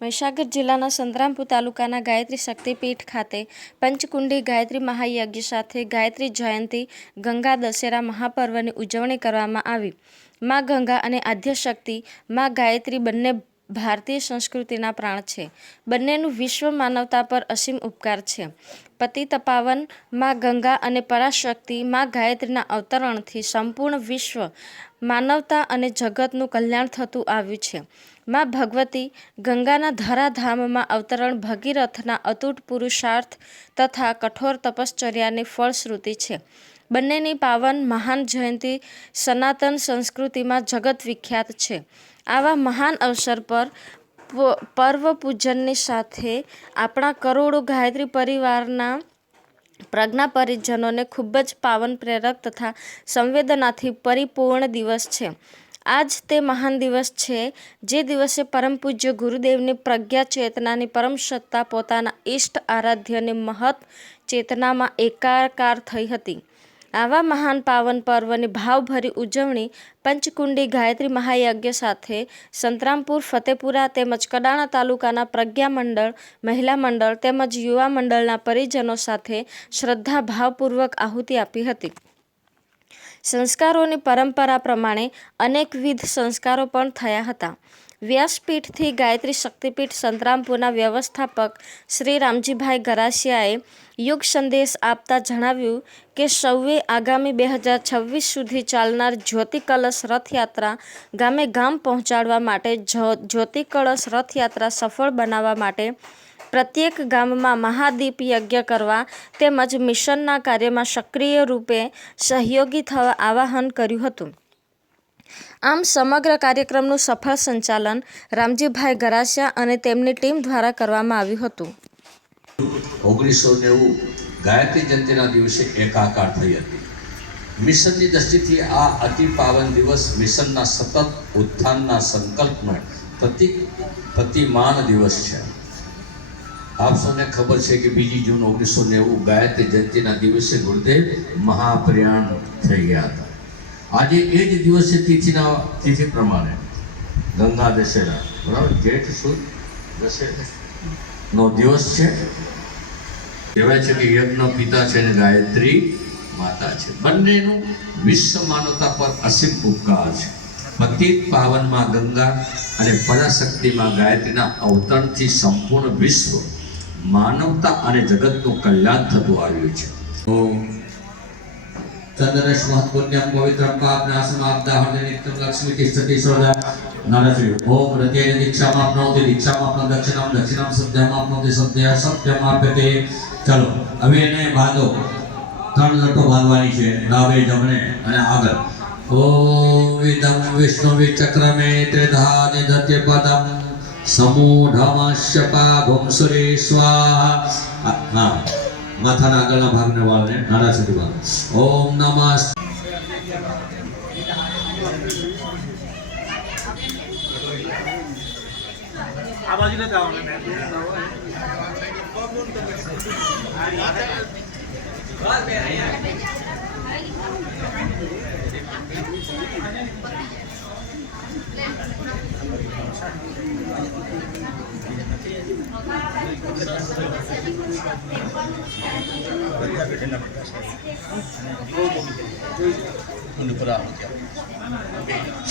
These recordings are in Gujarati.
મહીસાગર જિલ્લાના સંતરામપુર તાલુકાના ગાયત્રી શક્તિપીઠ ખાતે પંચકુંડી ગાયત્રી મહાયજ્ઞ સાથે ગાયત્રી જયંતી, ગંગા દશેરા મહાપર્વની ઉજવણી કરવામાં આવી. માં ગંગા અને આદ્યશક્તિ મા ગાયત્રી બંને ભારતીય સંસ્કૃતિના પ્રાણ છે. બંનેનું વિશ્વ માનવતા પર અસીમ ઉપકાર છે. પતિ તપાવન, માં ગંગા અને પરાશક્તિ, મા ગાયત્રીના અવતરણથી સંપૂર્ણ વિશ્વ માનવતા અને જગતનું કલ્યાણ થતું આવ્યું છે. માં ભગવતી ગંગાના ધરાધામમાં અવતરણ ભગીરથના અતૂટ પુરુષાર્થ તથા કઠોર તપશ્ચર્યાની ફળશ્રુતિ છે. બંનેની પાવન મહાન જયંતી સનાતન સંસ્કૃતિમાં જગત વિખ્યાત છે. આવા મહાન અવસર પર પર્વ પૂજનની સાથે આપણા કરોડો ગાયત્રી પરિવારના પ્રજ્ઞા પરિજનોને ખૂબ જ પાવન પ્રેરક તથા સંવેદનાથી પરિપૂર્ણ દિવસ છે. આજ તે મહાન દિવસ છે. જે દિવસે પરમ પૂજ્ય ગુરુદેવની પ્રજ્ઞા ચેતનાની પરમ સત્તા પોતાના ઈષ્ટ આરાધ્યની મહત ચેતનામાં એકાકાર થઈ હતી. આવા મહાન પાવન પર્વની ભાવભરી ઉજવણી પંચકુંડી ગાયત્રી મહાયજ્ઞ સાથે સંતરામપુર, ફતેપુરા તેમજ કડાણા તાલુકાના પ્રજ્ઞા મંડળ, મહિલા મંડળ તેમજ યુવા મંડળના પરિજનો સાથે શ્રદ્ધા ભાવપૂર્વક આહુતિ આપી હતી. સંસ્કારોની પરંપરા પ્રમાણે અનેકવિધ સંસ્કારો પણ થયા હતા. વ્યાસપીઠથી ગાયત્રી શક્તિપીઠ સંતરામપુરના વ્યવસ્થાપક શ્રી રામજીભાઈ ગરાસિયાએ યુગ સંદેશ આપતા જણાવ્યું કે સૌએ આગામી બે હજાર છવ્વીસ સુધી ચાલનાર જ્યોતિ કલશ રથયાત્રા ગામે ગામ પહોંચાડવા માટે જ્યોતિકળશ જ્યોતિ કળશ રથયાત્રા સફળ બનાવવા માટે પ્રત્યેક ગામમાં મહાદીપ યજ્ઞ કરવા તેમજ મિશનના કાર્યમાં સક્રિય રૂપે સહયોગી થવા આવાહન કર્યું હતું. આમ સમગ્ર કાર્યક્રમનું સફળ સંચાલન રામજીભાઈ ગરાસિયા અને તેમની ટીમ દ્વારા કરવામાં આવ્યું હતું. ઓગણીસો નેવું ગાયત્રી જયંતિના દિવસે એકાકાર થઈ હતી. મિશનની દ્રષ્ટિથી આ અતિ પાવન દિવસ મિશનના સતત ઉત્થાનના સંકલ્પનો પ્રતિક, પ્રતિમાન દિવસ છે. આપ સૌને ખબર છે કે બીજી જૂન ઓગણીસો નેવું ગાયત્રી જયંતિના દિવસે ગુરુદેવ મહાપ્રયાણ થઈ ગયા હતા. આજે એ જ દિવસે તિથિના તિથિ પ્રમાણે ગંગા દશેરા, બરાબર? જેઠ સુદ દશેરા. નો દિવસ છે. કહેવાય છે કે યજ્ઞ પિતા છે અને ગાયત્રી માતા છે. બંનેનું વિશ્વ માનવતા પર અસીમ ઉપકાર છે. પતિત પાવનમાં ગંગા અને પરાશક્તિમાં ગાયત્રીના અવતરણથી સંપૂર્ણ વિશ્વ માનવતા અને જગતનું કલ્યાણ થતું આવ્યું છે. ચલો, હવે એને બાંધો ત્રણ લટો બાંધવાની છે. ડાબે જમણે અને આગળ. ઓમ વિદમ વિષ્ણુ વિચક્રમે ત્રિધા નિધત્ય પદમ સમૂઢમસ્ય પાભમ સુરે સ્વાહા હા માથાના આગળના ભાગના વાળને નાના સુધી વાળ ઓમ નમઃ આ બાજુ નથી આવવાનું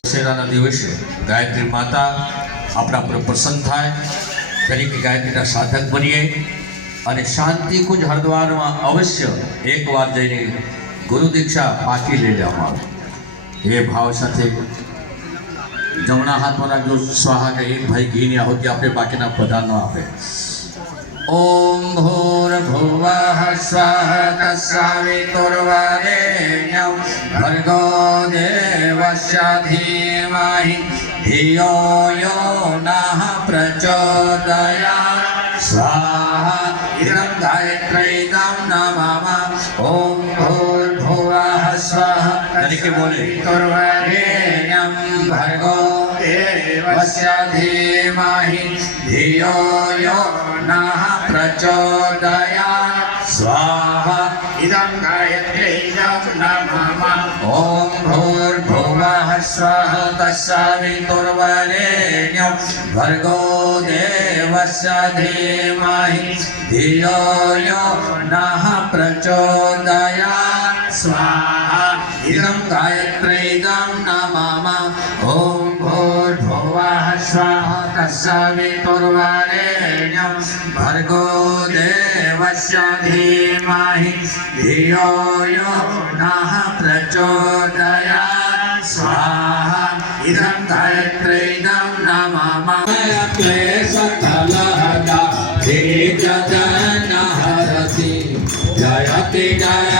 દશેરાના દિવસે ગાયત્રી માતા આપણા પર પ્રસન્ન થાય તરીકે ગાયત્રીના સાધક બનીએ અને શાંતિ કુંજ હરદ્વારમાં અવશ્ય એકવાર જઈને ગુરુ દીક્ષા પાછી લઈ લેવામાં આવે. એ ભાવ સાથે જમણા હાથમાં જો સ્વાહા કે એક ભાઈ ઘીની આહુતિ આપણે બાકીના પ્રધાનો આપે. ॐ भूर्भुवः स्वः तस्सावितुर्वरेण्यं भर्गो देवस्य धीमहि धियो यो नः प्रचोदया स्वाहा इदं गायत्रैदं नमः। ॐ भूर्भुवः स्वः तस्सावितुर्वरेण्यं भर्गो देवस्य धीमहि धियो यो नः प्रचोदया स्वाहा इदं गायत्र्यै नमः ॐ भूर्भुवः स्वः तस्सवितुर्वरेण्यं भर्गो देवस्य धीमहि धियो यो नः प्रचोदया स्वाहा इदं गायत्र्यै नमः भूर्भुवः स्वः तत्सवितुर्वरेण्यं भर्गो देवस्य धीमहि धियो यो नः प्रचोदयात् स्वाहा इदं गायत्रीदं नमः क्लेशकलहदा हे जगन्नहरति जयति जयत